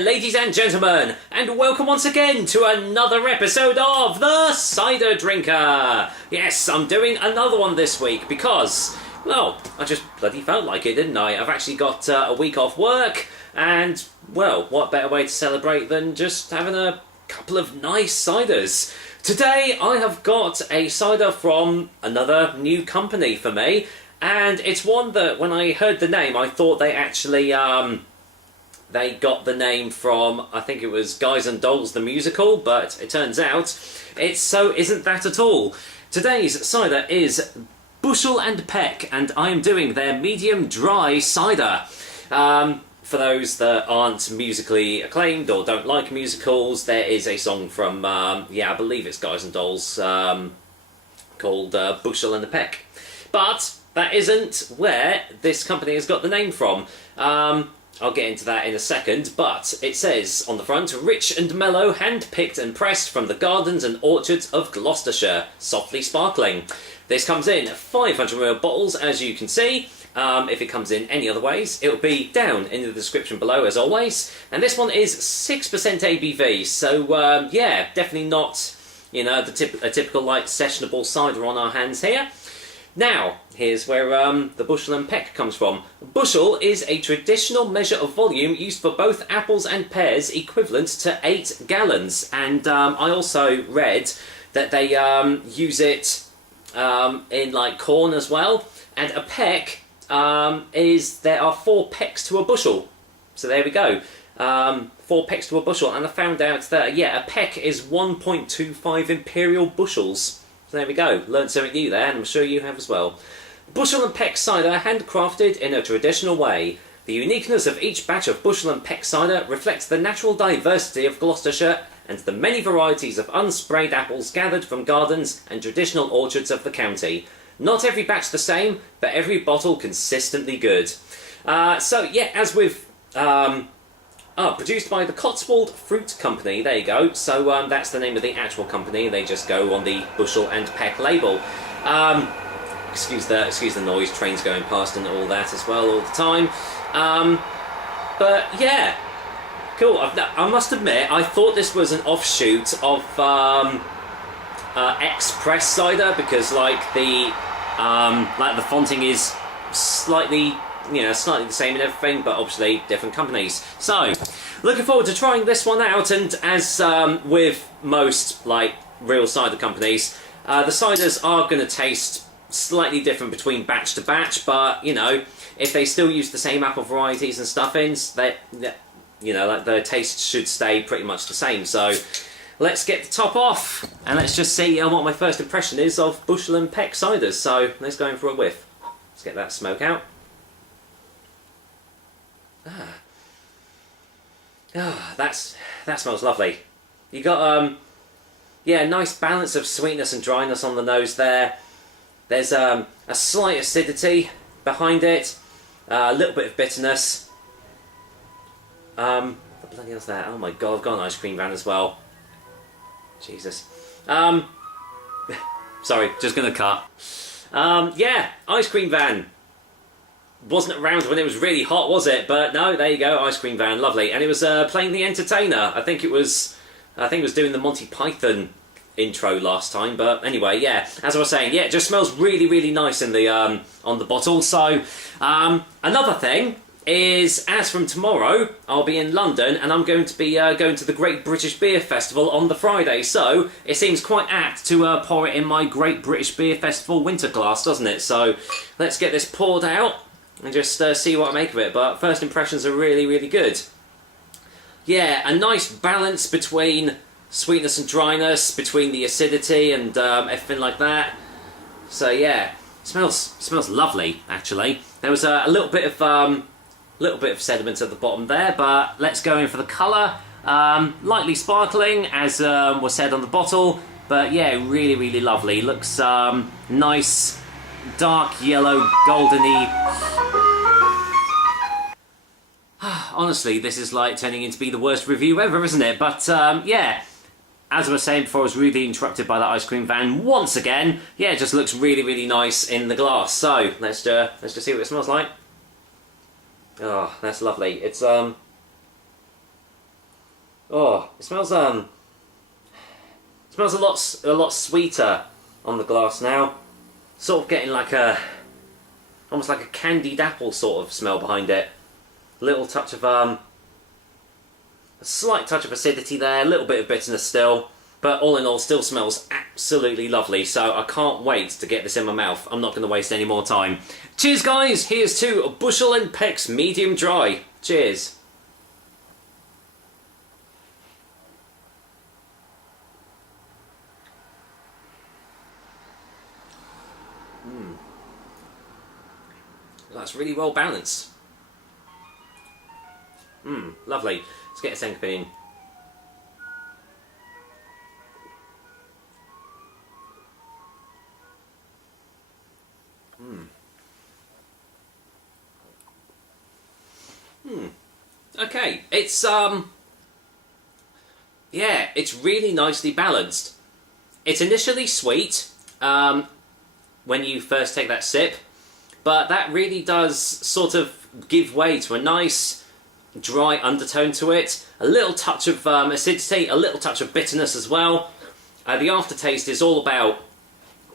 ladies and gentlemen, and welcome once again to another episode of The Cider Drinker. Yes, I'm doing another one this week because, well, I just bloody felt like it, didn't I? I've actually got a week off work, and, well, what better way to celebrate than just having a couple of nice ciders. Today I have got a cider from another new company for me, and it's one that when I heard the name I thought they actually they got the name from, I think it was Guys and Dolls the musical, but it turns out isn't that at all. Today's cider is Bushel and Peck, and I am doing their medium dry cider. For those that aren't musically acclaimed or don't like musicals, there is a song from, I believe it's Guys and Dolls, called Bushel and the Peck. But that isn't where this company has got the name from. I'll get into that in a second, but it says on the front, rich and mellow, hand-picked and pressed from the gardens and orchards of Gloucestershire, softly sparkling. This comes in 500ml bottles, as you can see. If it comes in any other ways, it'll be down in the description below, as always. And this one is 6% ABV, so yeah, definitely not, a typical like sessionable cider on our hands here. Now, here's where the Bushel and Peck comes from. Bushel is a traditional measure of volume used for both apples and pears, equivalent to 8 gallons. And I also read that they use it in like corn as well. And a peck there are 4 pecks to a bushel. So there we go. 4 pecks to a bushel. And I found out that, a peck is 1.25 imperial bushels. So there we go, learned something new there, and I'm sure you have as well. Bushel and Peck cider, handcrafted in a traditional way. The uniqueness of each batch of Bushel and Peck cider reflects the natural diversity of Gloucestershire and the many varieties of unsprayed apples gathered from gardens and traditional orchards of the county. Not every batch the same, but every bottle consistently good. As with produced by the Cotswold Fruit Company, there you go. So that's the name of the actual company. They just go on the Bushel and Peck label. Excuse the noise, trains going past and all that as well all the time. But yeah, cool. I must admit, I thought this was an offshoot of Express cider because the fonting is slightly the same and everything, but obviously different companies. So, looking forward to trying this one out, and as with most, real cider companies, the ciders are going to taste slightly different between batch to batch, but, if they still use the same apple varieties and stuffings, the taste should stay pretty much the same. So, let's get the top off, and let's just see what my first impression is of Bushel and Peck ciders. So, let's go in for a whiff. Let's get that smoke out. That smells lovely. You got a nice balance of sweetness and dryness on the nose there. There's a slight acidity behind it, a little bit of bitterness. What the bloody hell's that? Oh my god, I've got an ice cream van as well. Jesus. Sorry, just gonna cut. Ice cream van. Wasn't around when it was really hot, was it? But no, there you go, ice cream van, lovely. And it was playing the entertainer. I think it was doing the Monty Python intro last time. But anyway, yeah, as I was saying, it just smells really, really nice in the on the bottle. So another thing is, as from tomorrow, I'll be in London, and I'm going to be going to the Great British Beer Festival on the Friday. So it seems quite apt to pour it in my Great British Beer Festival winter glass, doesn't it? So let's get this poured out and just see what I make of it. But first impressions are really, really good. Yeah, a nice balance between sweetness and dryness, between the acidity and everything like that. So yeah, smells lovely. Actually, there was a little bit of sediment at the bottom there, but let's go in for the colour. Lightly sparkling, as was said on the bottle, but yeah, really, really lovely. Looks nice. Dark yellow, goldeny. Honestly, this is turning into be the worst review ever, isn't it? But yeah, as I was saying before, I was really interrupted by that ice cream van once again. Yeah, it just looks really, really nice in the glass. So let's just see what it smells like. Oh, that's lovely. It's Oh, it smells smells a lot sweeter on the glass now. Sort of getting like almost like a candied apple sort of smell behind it. Little touch of a slight touch of acidity there, a little bit of bitterness still, but all in all still smells absolutely lovely, so I can't wait to get this in my mouth. I'm not going to waste any more time. Cheers guys, here's to Bushel and Peck's medium dry. Cheers. That's really well balanced. Lovely. Let's get a second opinion. Okay, it's yeah, it's really nicely balanced. It's initially sweet when you first take that sip, but that really does sort of give way to a nice dry undertone to it. A little touch of acidity, a little touch of bitterness as well. The aftertaste is all about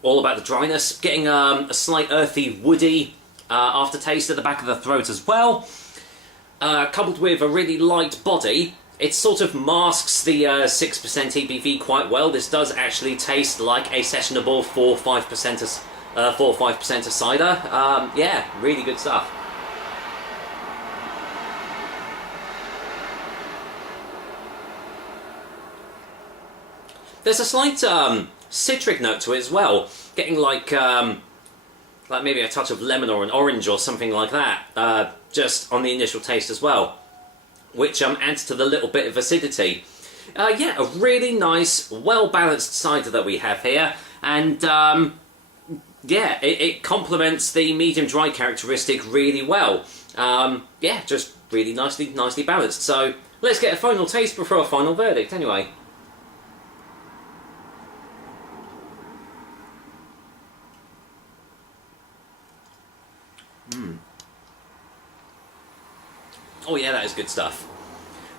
the dryness, getting a slight earthy, woody aftertaste at the back of the throat as well. Coupled with a really light body, it sort of masks the 6% ABV quite well. This does actually taste like a sessionable 4-5% of cider. Yeah, really good stuff. There's a slight citric note to it as well, getting like maybe a touch of lemon or an orange or something like that, just on the initial taste as well, which adds to the little bit of acidity. Yeah, a really nice, well-balanced cider that we have here, and yeah, it complements the medium dry characteristic really well. Yeah, just really nicely balanced. So let's get a final taste before a final verdict anyway. Oh yeah, that is good stuff.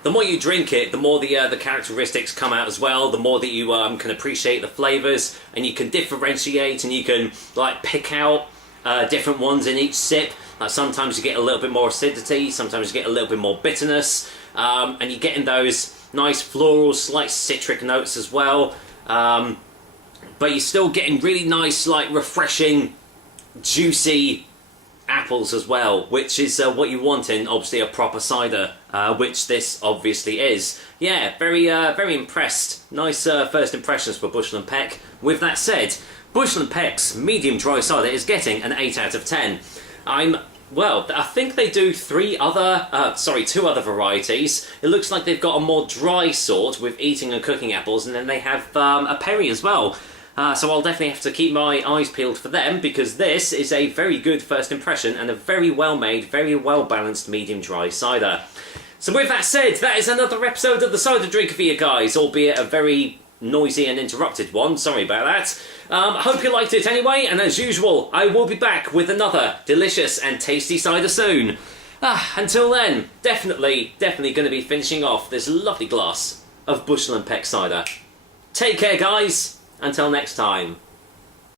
The more you drink it, the more the characteristics come out as well, the more that you can appreciate the flavours, and you can differentiate, and you can like pick out different ones in each sip. Like sometimes you get a little bit more acidity, sometimes you get a little bit more bitterness, and you're getting those nice floral, slight citric notes as well. But you're still getting really nice, like refreshing, juicy apples as well, which is what you want in obviously a proper cider, which this obviously is. Yeah, very impressed. Nice first impressions for Bushel and Peck. With that said, Bushel and Peck's medium dry cider is getting an 8 out of 10. Well, I think they do two other varieties. It looks like they've got a more dry sort with eating and cooking apples, and then they have a perry as well. So I'll definitely have to keep my eyes peeled for them, because this is a very good first impression and a very well made, very well balanced medium dry cider. So with that said, that is another episode of the Cider Drinker for you guys, albeit a very noisy and interrupted one. Sorry about that. Hope you liked it anyway, and as usual, I will be back with another delicious and tasty cider soon. Until then, definitely going to be finishing off this lovely glass of Bushel and Peck cider. Take care, guys. Until next time.